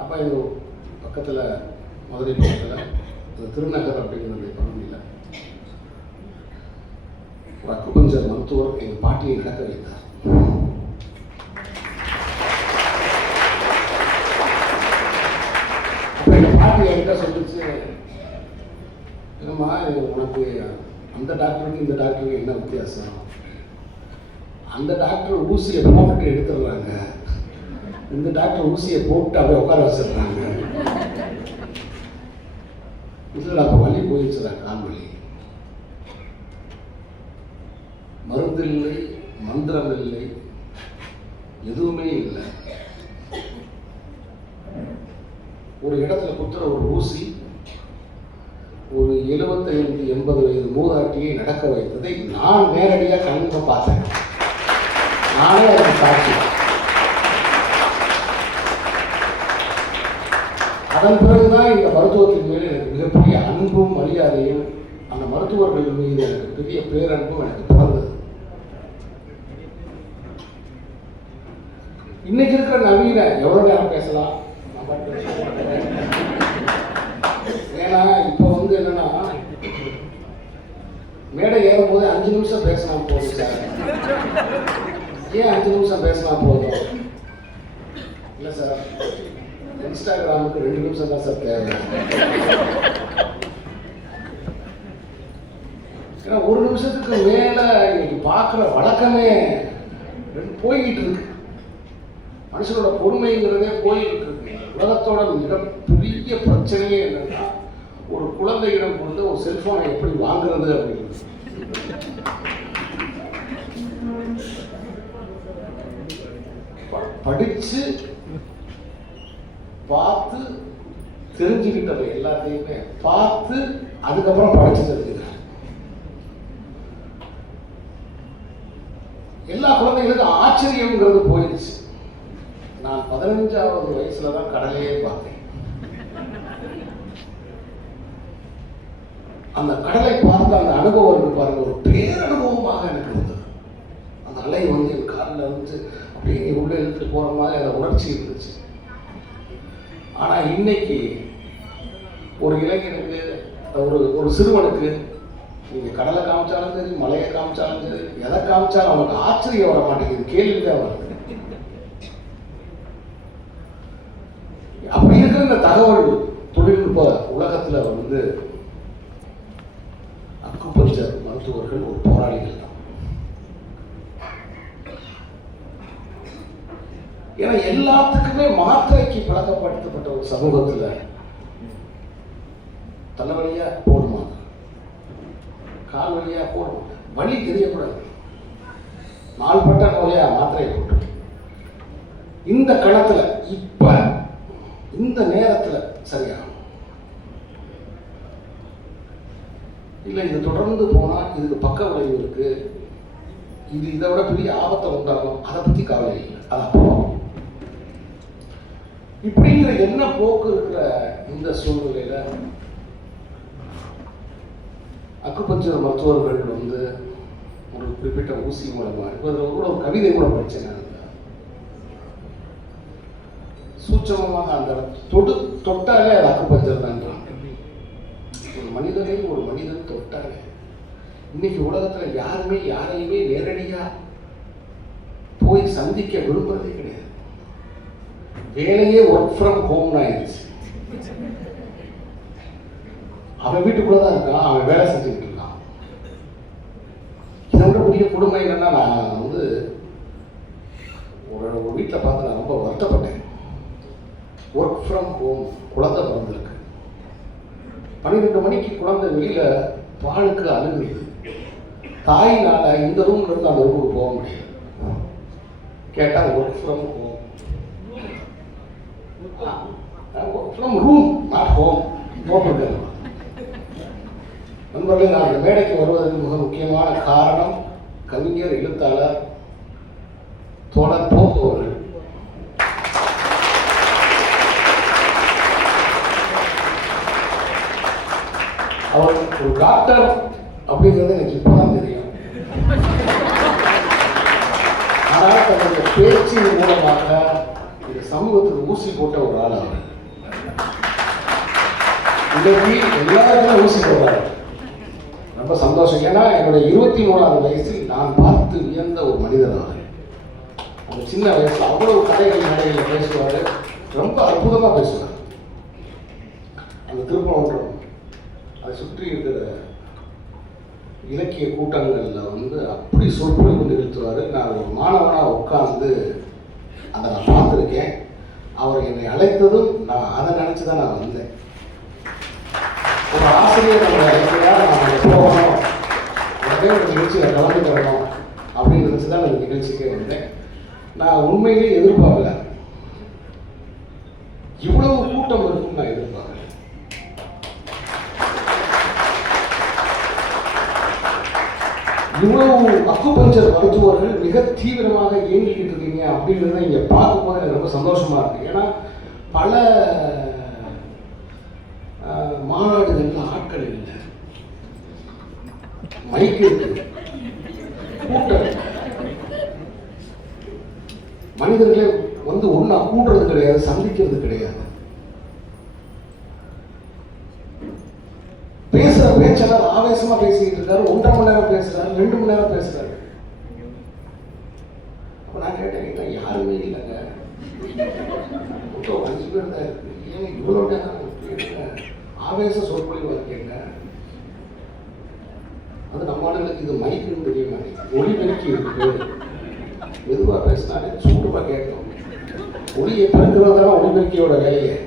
அப்போ எங்கள் பக்கத்தில் மதுரை பக்கத்தில் திருநகர் அப்படிங்கிற பகுதியில் ஒரு அக்குபஞ்சர் மருத்துவர் எங்கள் பாட்டியை நடக்க வைத்தார். அப்போ எங்கள் பாட்டி என்கிட்ட சொல்லிச்சு, என்னம்மா உனக்கு அந்த டாக்டருக்கு இந்த டாக்டருக்கு என்ன வித்தியாசம்? அந்த டாக்டர் ஊசியை போட்டுட்டு எடுத்துடுறாங்க, இந்த டாக்டர் ஊசியை போட்டு அப்படியே உட்கார வச்சிடுறாங்க. இதில் அப்போ வலி போயிடுச்சுடா, கால் வலி. மருந்து இல்லை, மந்திரம் இல்லை, எதுவுமே இல்லை. ஒரு இடத்துல குத்துற ஒரு ஊசி ஒரு 75-80 வயது மூதாட்டியை நடக்க வைத்ததை நான் நேரடியாக கண்ணுக்கு பார்த்தேன். நானே அதற்கு சாட்சி. அதன் பிறகுதான் இந்த மருத்துவத்தின் மேலே எனக்கு மிகப்பெரிய அன்பும் மரியாதையும், அந்த மருத்துவர்கள் மீது எனக்கு பெரிய பேரன்பும் எனக்கு பிறந்தது. இன்னைக்கு இருக்கிற நவீன எவ்வளவு நேரம் பேசலாம், ஏன்னா இப்போ என்னன்னா மேடை ஏறும் போது 5 நிமிஷம் பேசினா போதும் சார். ஏன் 5 நிமிஷம் பேசினா போதும்? இல்லை சார், இன்ஸ்டாகிராமுக்கு 2 நிமிஷம் தான் சார் தேவை. ஏன்னா 1 நிமிஷத்துக்கு மேலே இன்னைக்கு பார்க்குற வழக்கமே போய்கிட்டு இருக்கு. மனுஷனோட பொறுமைங்கிறதே போய்கிட்டு இருக்கு. உலகத்தோட மிகப்பெரிய பிரச்சனையே என்னன்னா, ஒரு குழந்தையிடம் கொண்டு ஒரு செல்போனை எப்படி வாங்குறது அப்படிங்கிறது. படிச்சு பார்த்து தெரிஞ்சுக்கிட்டவை எல்லாத்தையுமே பார்த்து அதுக்கப்புறம் படிச்சு தெரிஞ்சுக்கிறேன். எல்லா குழந்தைகளுக்கும் ஆச்சரியம்ங்கிறது போயிடுச்சு. நான் 15வது வயசுல தான் கடலையே பார்த்தேன். அந்த கடலை பார்த்த அந்த அனுபவம் இருக்கு பாருங்க, ஒரு பேரனுபவமாக எனக்கு இருந்தது. அந்த அலை வந்து என் காலில் வந்து அப்படியே உள்ளே இழுத்துட்டு போகிற மாதிரி அந்த உணர்ச்சி இருந்துச்சு. ஆனால் இன்னைக்கு ஒரு இளைஞனுக்கு, ஒரு சிறுவனுக்கு நீங்கள் கடலை காமிச்சாலும் சரி, மலையை காமிச்சாலும் சரி, எதை காமிச்சாலும் அவனுக்கு ஆச்சரியம் வர மாட்டேங்குது, கேள்விதான் வருது. அப்படி இருக்கிற இந்த தகவல் தொழில்நுட்ப உலகத்துல வந்து அக்குபஞ்சர் மருத்துவர்கள் ஒரு போராளிகள் தான். ஏன்னா எல்லாத்துக்குமே மாத்திரைக்கு பழக்கப்படுத்தப்பட்ட ஒரு சமூகத்துல தலைவலியா போடுமா, கால் வழியா போடும், வலி தெரியக்கூடாது, நாள்பட்ட நோயா மாத்திரை போட்டு இந்த களத்துல இப்ப இந்த நேரத்துல சரியாகும். இல்லை இது தொடர்ந்து போனா இதுக்கு பக்க விளைவு இருக்கு, இது இதை விட பெரிய ஆபத்தை உண்டாகும், அதை பத்தி கவலை இல்லை, அது அப்புறம். இப்படிங்கிற என்ன போக்கு இருக்கிற இந்த சூழ்நிலையில அக்குபஞ்சர் மருத்துவர்கள் வந்து ஒரு குறிப்பிட்ட ஊசி மூலமா கூட ஒரு கவிதை கூட படிச்சேன். சூட்சமமாக அந்த தொட்டாலே அது அக்குபஞ்சர் தான். ஒரு மனிதனை ஒரு மனிதன் தொட்டாலே, இன்னைக்கு உலகத்துல யாருமே யாரையுமே நேரடியா போய் சந்திக்க விரும்புறதே கிடையாது. வேலையே ஒர்க் ஃப்ரம் ஹோம் ஆயிடுச்சு. அவன் வீட்டுக்குள்ளதான் இருக்கான், அவன் வேலை செஞ்சுக்கிட்டு இருக்கான். இதை விட பெரிய கொடுமை என்னன்னா, நான் வந்து ஒரு வீட்டில் பார்த்து நான் ரொம்ப வருத்தப்பட்டேன். ஒர்க் ஃப்ரம் ஹோம், குழந்தை பிறந்திருக்கு, 12 மணிக்கு குழந்தை வெளியில பாலுக்கு அழுகுது, தாயினால இந்த ரூம்ல இருந்து அந்த ரூமுக்கு போக முடியாது. கேட்டா work from home, work from room not home போட்டிருக்காங்க. நண்பர்களே, நான் அந்த மேடைக்கு வருவதற்கு மிக முக்கியமான காரணம் கவிஞர், எழுத்தாளர் தோழர் போப்பு அவர்கள். அவர் ஒரு டாக்டர் அப்படிங்கிறது எனக்கு இப்பதான் தெரியும். ஆனால் தன்னுடைய பேச்சின் மூலமாக இந்த சமூகத்துக்கு ஊசி போட்ட ஒரு ஆள் அவர். இன்றைக்கு எல்லாருமே ஊசி போடுறாரு, ரொம்ப சந்தோஷம். ஏன்னா என்னுடைய 23வது வயசில் நான் பார்த்து வியந்த ஒரு மனிதர் அவர். அந்த சின்ன வயசுல அவ்வளவு கதைகள் நடைகளில் பேசுவார், ரொம்ப அற்புதமா பேசுவார். அந்த திருப்பவன்றம் அதை சுற்றி இருக்கிற இலக்கிய கூட்டங்கள்ல வந்து அப்படி சொற்பொழிவு நிகழ்த்துவார். நான் ஒரு மாணவனாக உட்கார்ந்து அதை நான் பார்த்துருக்கேன். அவர் என்னை அழைத்ததும் நான் அதை நினச்சி தான் நான் வந்தேன். ஒரு ஆசிரியர் நம்மளை அழைக்கையா, நான் போகணும், உடனே ஒரு நிகழ்ச்சியில் கலந்துக்கிறோம் அப்படின்னு நினச்சி தான் அந்த நிகழ்ச்சிக்கே வந்தேன். நான் உண்மையிலேயே எதிர்பார்க்கல, இவ்வளவு கூட்டம் இருக்குன்னு நான் எதிர்பார்க்கல. இவ்வளவு அக்குபஞ்சர் மருத்துவர்கள் மிக தீவிரமாக இயங்கிக்கிட்டு இருக்கீங்க அப்படிங்கிறத இங்க பார்க்கும்போது எனக்கு ரொம்ப சந்தோஷமா இருக்கு. ஏன்னா பல மாநாடுகள்ல ஆட்கள் இல்லை, மைக் இருக்கு, கூட்டம், மனிதர்களே வந்து ஒன்னா கூடுறது கிடையாது, சந்திக்கிறது கிடையாது. பேசுற பேச்சாளர் ஆவேசமா பேசிக்கிட்டு இருக்காரு, 1.5 மணி நேரம் பேசுறாரு, 2 மணி நேரம் பேசுறாரு. அப்ப நான் கேட்டேன், யாருமே இல்லைங்க, 5 பேர் தான் இருக்கு, ஏன் இவ்வளவு நேரம் ஆவேச சொற்பொழிவா இருக்கீங்க? அது நம்ம ஆளுங்களுக்கு இது மைக்குன்னு தெரிய மாட்டேங்குது, ஒளிபெருக்கி இருக்கு, மெதுவா பேசினாலே சூட்டுமா கேட்கும். ஒளியை பெருக்கிறது தானே ஒளிபெருக்கியோட வேலையை,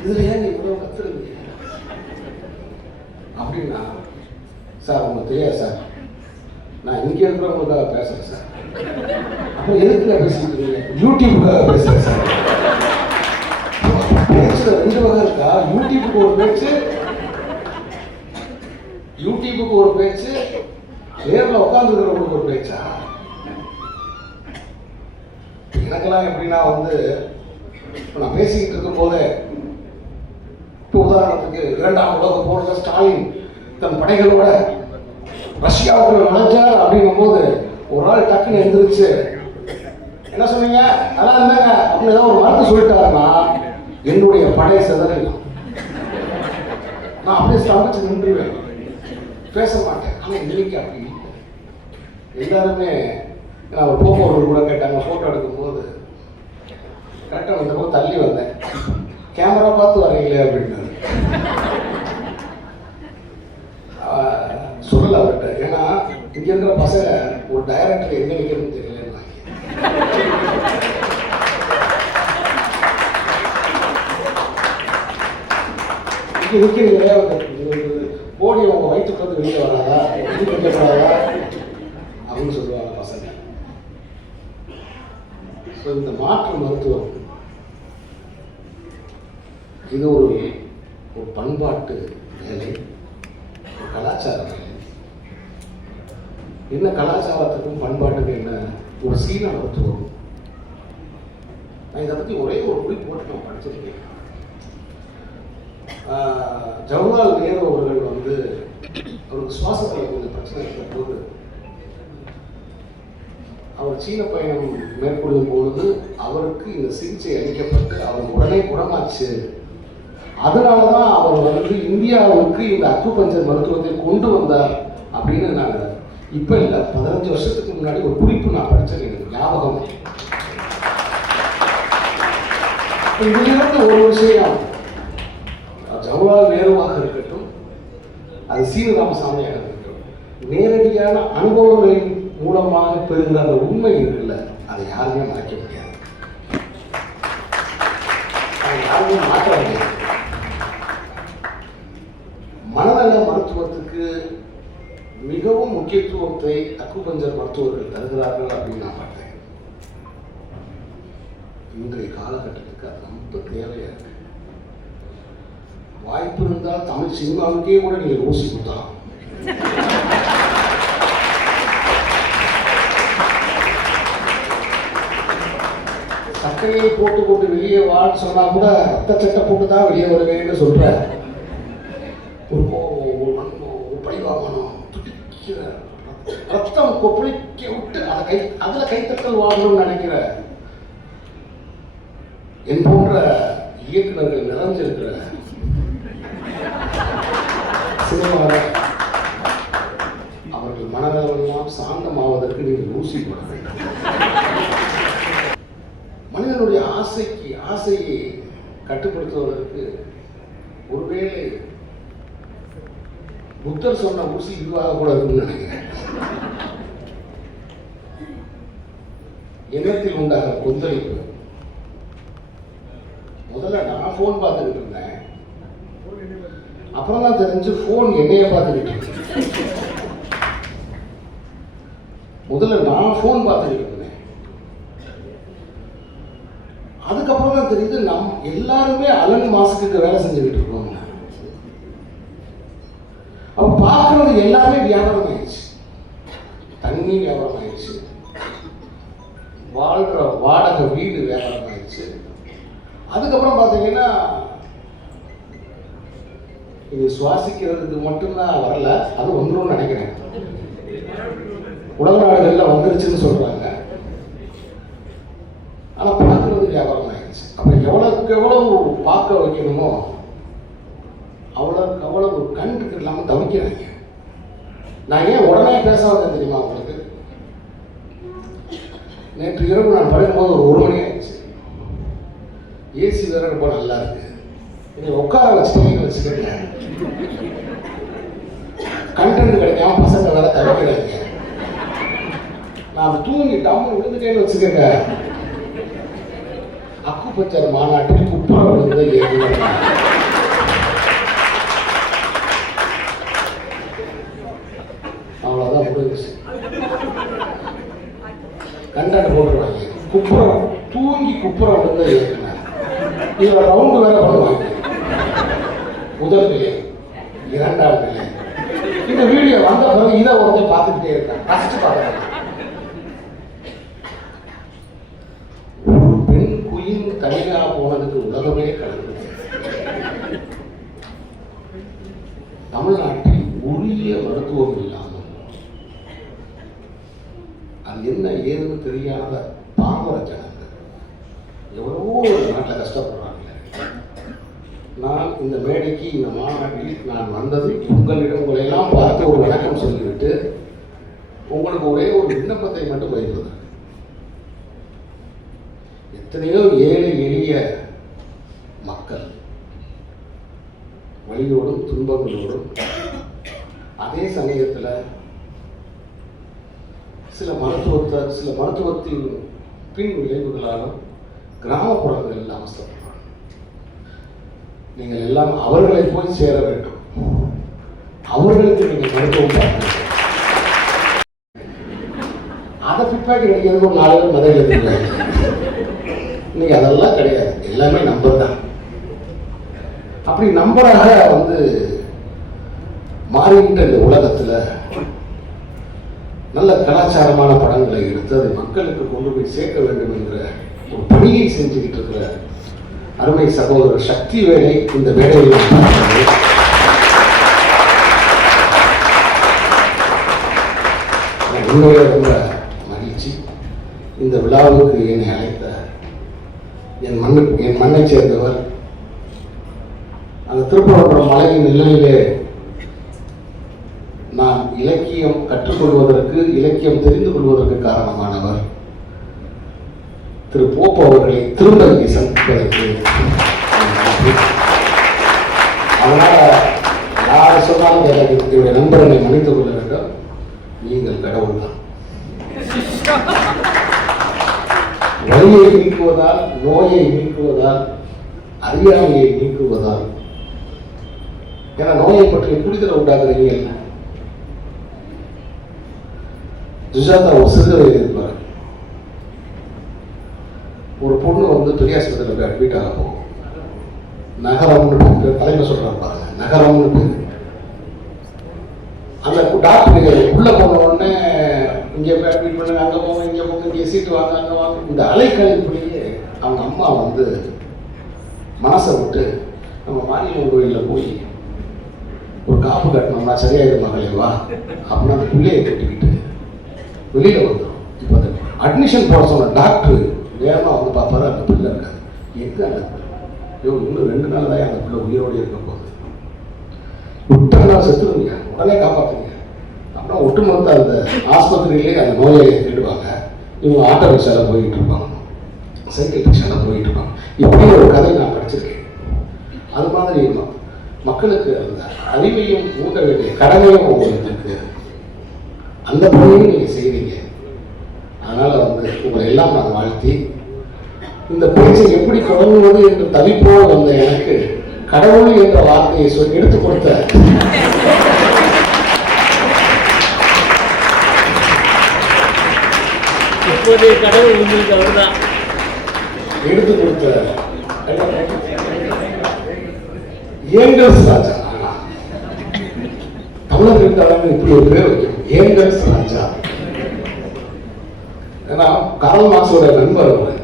இதுல ஏன் இவ்வளவு கத்துறது அப்படின்னா, சார் உங்களுக்கு தெரியாது சார், நான் இங்கே இருக்கிறவங்களுக்காக பேசுறேன் சார். அப்புறம் எதுக்குங்க பேசிட்டு இருக்கீங்க? யூடியூபுக்காக பேசுறேன் சார். பேச்சுல 2 வகை இருக்கா? யூடியூபுக்கு ஒரு பேச்சு, யூடியூபுக்கு ஒரு பேச்சு, நேரில் உட்காந்துருக்கிறவங்களுக்கு ஒரு பேச்சா? எனக்கெல்லாம் எப்படின்னா வந்து, இப்போ நான் பேசிக்கிட்டு இருக்கும் போதே, இப்போ உதாரணத்துக்கு 2ஆம் உலக போர்ல ஸ்டாலின் தன் படைகளோட ரஷ்யாவுக்குள்ள நுழைஞ்சார் அப்படிங்கும் போது ஒரு ஆள் டக்குன்னு எழுந்திருச்சு, என்ன சொன்னீங்க நல்லா இருந்தாங்க அப்படின்னு ஏதாவது ஒரு வார்த்தை சொல்லிட்டாருன்னா என்னுடைய படை சிதறலாம். நான் அப்படியே ஸ்தாபிச்சு நின்றுவேன், பேச மாட்டேன். ஆனால் இன்னைக்கு அப்படி எல்லாருமே நான் போக்குவரத்து கூட கேட்டாங்க, ஃபோட்டோ எடுக்கும்போது கரெக்டாக வந்த போது தள்ளி வந்தேன், கேமரா பார்த்து வரீங்களே அப்படின்னாரு. சொல்லல அவர்கிட்ட, ஏன்னா இங்க இருக்கிற பசங்க ஒரு டைரக்டர் எங்க நிற்கிறதுன்னு தெரியல. இங்க நிற்கிறீங்களே போடி உங்க வயிற்றுக்கு வந்து வெளியே வராதா, இது வைக்கப்படாதா அப்படின்னு சொல்லுவாங்க பசங்க. இந்த மாற்று மருத்துவம் இது ஒரு பண்பாட்டு வேலை, கலாச்சார வேலை. என்ன கலாச்சாரத்துக்கும் பண்பாட்டுக்கும் என்ன, ஒரு சீன மருத்துவம். நான் இதை பற்றி ஒரே ஒரு குறிப்பு போட்டு நான் படிச்சிருக்கேன். ஜவஹர்லால் நேரு அவர்கள் வந்து அவருக்கு சுவாசத்தில் கொஞ்சம் பிரச்சனை இருக்கிற போது அவர் சீன பயணம் மேற்கொள்ளும் பொழுது அவருக்கு இந்த சிகிச்சை அளிக்கப்பட்டு அவர் உடனே குணமாச்சு. அதனால தான் அவர் வந்து இந்தியாவுக்கு இந்த அக்குபஞ்சர் மருத்துவத்தை கொண்டு வந்தார் அப்படின்னு நான் இப்போ இல்லை 15 வருஷத்துக்கு முன்னாடி ஒரு குறிப்பு நான் படித்தேன், எனக்கு ஞாபகம். இதிலிருந்து ஒரு விஷயம், ஜவஹர்லால் நேருவாக இருக்கட்டும், அது சீன ராமசாமியாக இருக்கட்டும், நேரடியான அனுபவங்களின் மூலமாக பெறுகிற அந்த உண்மை இருக்குல்ல, அதை யாருமே மறைக்க முடியாது, அதை யாருமே மாற்ற முடியாது. மனநல மருத்துவத்துக்கு மிகவும் முக்கியத்துவத்தை அக்குபஞ்சர் மருத்துவர்கள் தருகிறார்கள் அப்படின்னு நான் பார்த்தேன். இன்றைய காலகட்டத்துக்கு அது ரொம்ப தேவையா இருக்கு. வாய்ப்பு இருந்தால் தமிழ் சினிமாவுக்கே கூட நீங்க ஊசி கொடுத்தலாம். சக்கையை போட்டு வெளியே வான்னு சொன்னா கூட ரத்த சட்டை போட்டு தான் வெளியே வருவேன்னு சொல்ற ஒரு பழிவாகணும், துடிக்கிற ரத்தம் கொப்பளிக்க விட்டு அதுல கைத்தட்டல் வாங்கணும்னு நினைக்கிற என் போன்ற இயக்குநர்கள் நிறைஞ்சிருக்கிற சினிமாவில் அவர்கள் மனதளவெல்லாம் சாந்தமாவதற்கு நீங்கள் ஊசி போட வேண்டும். மனிதனுடைய ஆசையை கட்டுப்படுத்துவதற்கு ஒருவேளை புத்தர் சொன்ன ஊசி இதுவாக கூட இருக்குன்னு நினைக்கிறேன். எண்ணத்தில் உண்டாக கொந்தளிப்பு. முதல்ல நான் போன் பார்த்துக்கிட்டு இருந்தேன், அப்புறம் தான் தெரிஞ்சு போன் என்னைய பார்த்துக்கிட்டு இருக்கேன். முதல்ல நான் போன் பார்த்துக்கிட்டு இருந்தேன், அதுக்கப்புறம் தான் தெரியுது எல்லாருமே அலன் மாஸ்க்கு வேலை செஞ்சுக்கிட்டு இருக்கோம். அப்ப பார்க்கறது எல்லாமே வியாபாரம் ஆயிடுச்சு, தண்ணி வியாபாரம் ஆயிடுச்சு, வாழ்ற வாடகை வீடு வியாபாரம் ஆயிடுச்சு. அதுக்கப்புறம் பார்த்தீங்கன்னா இது சுவாசிக்கிறதுக்கு மட்டும்தான் வரல, அது வந்துடும் நினைக்கிறேன். உலக நாடுகள்ல வந்துருச்சுன்னு சொல்றாங்க, ஆனா பார்க்கறது வியாபாரம் ஆயிடுச்சு. அப்ப எவ்வளவுக்கு எவ்வளவு பார்க்க வைக்கணுமோ அவ்வளவுக்கு அவ்வளவு கண்டுக்கு இல்லாம தவிக்கிறாங்க. நான் ஏன் உடனே பேச வந்தேன் தெரியுமா உங்களுக்கு? நேற்று இரவு நான் படுக்கும்போது ஒரு மணி ஆயிடுச்சு. ஏசி வேற ரொம்ப நல்லா இருக்கு, நீங்க உட்கார வச்சுக்கோங்க. கண்டென்ட் கிடைக்காம பசங்க வேற தவிக்கிறாங்க. நான் தூங்கி டம்மு விழுந்துட்டேன்னு வச்சுக்கோங்க, அக்குபஞ்சர் மாநாட்டில் குப்புற விழுந்த ஏன் அவ்வளோதான் முடிஞ்சிச்சு. கண்டென்ட் போட்டுருவாங்க, குப்புறம் தூங்கி குப்புறம் விழுந்த இயக்குனர். இதில் ரவுண்டு வேற பண்ணுவாங்க, முதல் நிலை, இரண்டாம் நிலை. இந்த வீடியோ வந்த பிறகு இதை ஒருத்தர் பார்த்துக்கிட்டே இருக்காங்க, ஃபர்ஸ்ட் பார்க்குறாங்க. ஒரு பெண் குயின் தனியாக போனதுக்கு உலகமே கலந்து. தமிழ்நாட்டில் ஒரு ஏதுன்னு தெரியாத பாமர ஜனங்க எவ்வளவோ ஒரு நாட்டில் கஷ்டப்படுறாங்க. நான் இந்த மேடைக்கு இந்த மாநாட்டில் நான் வந்தது உங்களை எல்லாம் பார்த்து ஒரு வணக்கம் சொல்லிவிட்டு உங்களுக்கு ஒரே ஒரு விண்ணப்பத்தை மட்டும் வைப்பது. எத்தனையோ ஏழை எளிய மக்கள் வழியோடும் துன்பங்களோடும் அதே சமயத்தில் சில மருத்துவத்தின் பின் விளைவுகளாலும் கிராமப்புறங்களில் அவசரப்படுறாங்க. நீங்கள் எல்லாம் அவர்களை போய் சேர வேண்டும். அவர்களுக்கு நீங்கள் மருத்துவம் பார்க்க. அதை பிற்பாடு கிடைக்கிறது ஒரு 4 பேர் மதையில் இருக்கிறாங்க. இன்னைக்கு அதெல்லாம் கிடையாது, எல்லாமே நம்பர் தான். அப்படி நம்பராக மாறிவிட்ட இந்த உலகத்தில் நல்ல கலாச்சாரமான படங்களை எடுத்து அதை மக்களுக்கு கொண்டு போய் சேர்க்க வேண்டும் என்ற ஒரு பணியை செஞ்சுக்கிட்டு இருக்கிற அருமை சகோதரர் சக்தி வேலை இந்த வேலையில் உண்மையாக ரொம்ப மகிழ்ச்சி. இந்த விழாவுக்கு என்னை அழைத்த என் மண்ணை சேர்ந்தவர், அந்த திருப்பரங்குன்றம் மலையின் நிலையிலே நான் இலக்கியம் கற்றுக்கொள்வதற்கு, இலக்கியம் தெரிந்து கொள்வதற்கு காரணமானவர் திரு போப் அவர்களை திரும்ப இங்கே சந்திப்பதற்கு. அதனால யார் சொன்னாலும் என்னுடைய நண்பர்களை மன்னித்துக் கொள்ள வேண்டும். நீங்கள் கடவுள் தான். வலியை நீக்குவதால், நோயை நீக்குவதால், அறியாமையை நீக்குவதால். ஏன்னா நோயை பற்றி புரிதலை உண்டாக்குறீங்க இல்லை. சுஜாதா ஒரு சிறு வயது இருப்பார். ஒரு பொண்ணு பெரியாஸ்பத்திரியில் போய் அட்மிட் ஆக போகும். நகரம்னு தலைமை சொல்றாங்க பாருங்க, நகரம்னு பேர். அந்த டாக்டர் உள்ள போன உடனே இங்கே போய் அட்மிட் பண்ணுங்க, அங்கே போங்க, இங்கே போங்க, இங்கே சீட்டு வாங்க, அங்கே வாங்க. இந்த அலைக்கழிப்புலேயே அவங்க அம்மா மனசை விட்டு நம்ம மாரியம்மன் கோயிலில் போய் ஒரு காப்பு கட்டணும்னா சரியாயிடும் மகளே வா அப்படின்னா அந்த பிள்ளையை கட்டிக்கிட்டு வெளியில் வந்துடும். இப்போ அந்த அட்மிஷன் போட சொன்ன டாக்டர் வேகமாக பார்ப்பாரு, அந்த பிள்ளை இருக்காது. எங்கே அந்த பிள்ளை? இன்னும் 2 நாள் தான் அந்த பிள்ளை உயிரோடு இருக்க போகுது. விட்டாங்க செத்துருவீங்க, உடனே காப்பாற்றுங்க. அப்புறம் ஒட்டுமொத்த அந்த ஆஸ்பத்திரியிலே அந்த நோயை தேடுவாங்க. இவங்க ஆட்டோ ரிக்ஷாவில் போய்கிட்டு இருப்பாங்க, சைக்கிள் ரிக்ஷாவில் போய்கிட்டு இருப்பாங்க. இப்படி ஒரு கதை நான் படிச்சிருக்கேன். அது மாதிரி மக்களுக்கு அந்த அறிவையும் ஊட்ட வேண்டிய கடமையும் உங்களுக்கு இருக்கு. அந்த பணியும் நீங்கள் செய்வீங்க. அதனால் உங்களை எல்லாம் நான் வாழ்த்தி இந்த பேச்சை எப்படி தொடங்குவது என்று தவிப்போடு வந்த எனக்கு கடவுள் என்ற வார்த்தையை எடுத்துக் கொடுத்த கடவுள் உங்களுக்கு அவர்தான் எடுத்துக் கொடுத்த ஏங்கல்ஸ் ராஜா. தமிழர்கள் தலைமை இப்படி ஒரு பேர் வைக்கும், ஏங்கல்ஸ் ராஜா. ஏன்னா கார்ல் மார்க்ஸோட நண்பர் அவர்.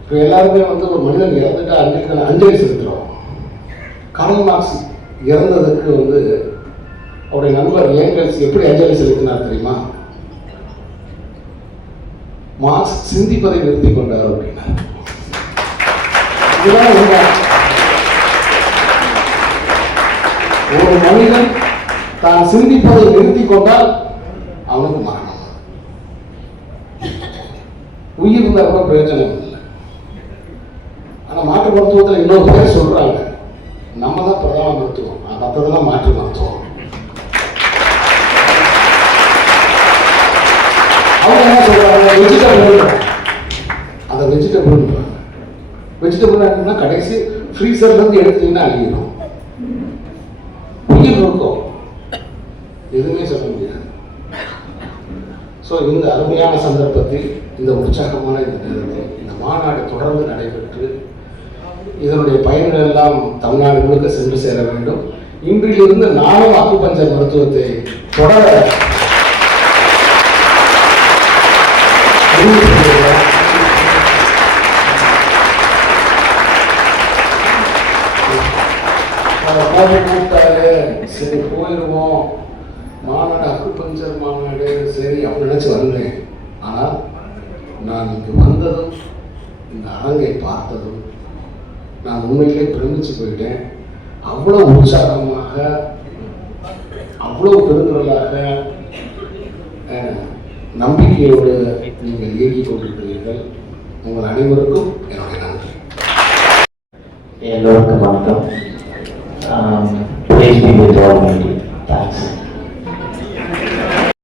இப்போ எல்லாருமே ஒரு மனிதன் இறந்துட்டா அஞ்சலி செலுத்துறோம். கார்ல் மார்க்ஸ் இறந்ததுக்கு அவருடைய நண்பர் ஏங்கல்ஸ் எப்படி அஞ்சலி செலுத்தினார் தெரியுமா? மார்க்ஸ் சிந்திப்பதை நிறுத்தி கொண்டார் அப்படின்னா. ஒரு மனிதன் தான் சிந்திப்பதை நிறுத்தி கொண்டால் அவனுக்கு மரணம். உயிர் இருந்தா கூட பிரயோஜனம் இல்லை. ஆனா மாற்று மருத்துவத்தில் இன்னொரு பேர் சொல்றாங்க, நம்ம தான் பிரதான மருத்துவம், மற்றதெல்லாம் மாற்று மருத்துவம். அவங்க என்ன சொல்றாங்க? வெஜிடபிள். அந்த வெஜிடபிள் என்னன்னா கடைசி ஃப்ரீசர்ல இருந்து எடுத்தீங்கன்னா அழியணும். உயிர் இருக்கும், எதுவுமே சொல்ல முடியாது. ஸோ இந்த அருமையான சந்தர்ப்பத்தில், இந்த உற்சாகமான இந்த நேரத்தில் இந்த மாநாடு தொடர்ந்து நடைபெற்று இதனுடைய பயன்கள் எல்லாம் தமிழ்நாடு முழுக்க சென்று சேர வேண்டும். இன்றிலிருந்து நானும் அக்குபஞ்சர் மருத்துவத்தை தொடர கூப்பிட்டாரு, சரி போயிடுவோம் மாநாடு அக்குபஞ்சர் மாநாடு சரி அப்படி நினச்சி வந்தேன். ஆனால் நான் இங்கு வந்ததும் இந்த அரங்கை பார்த்ததும் நான் உண்மையிலே பிரமிச்சு போயிட்டேன். அவ்வளோ உற்சாகமாக, அவ்வளோ பெருந்தொழிலாக, நம்பிக்கையோடு நீங்கள் இயக்கிக் கொண்டிருக்கிறீர்கள். உங்கள் அனைவருக்கும் என்னுடைய நன்றி. எல்லோருக்கும் வணக்கம். Praise be with Almighty.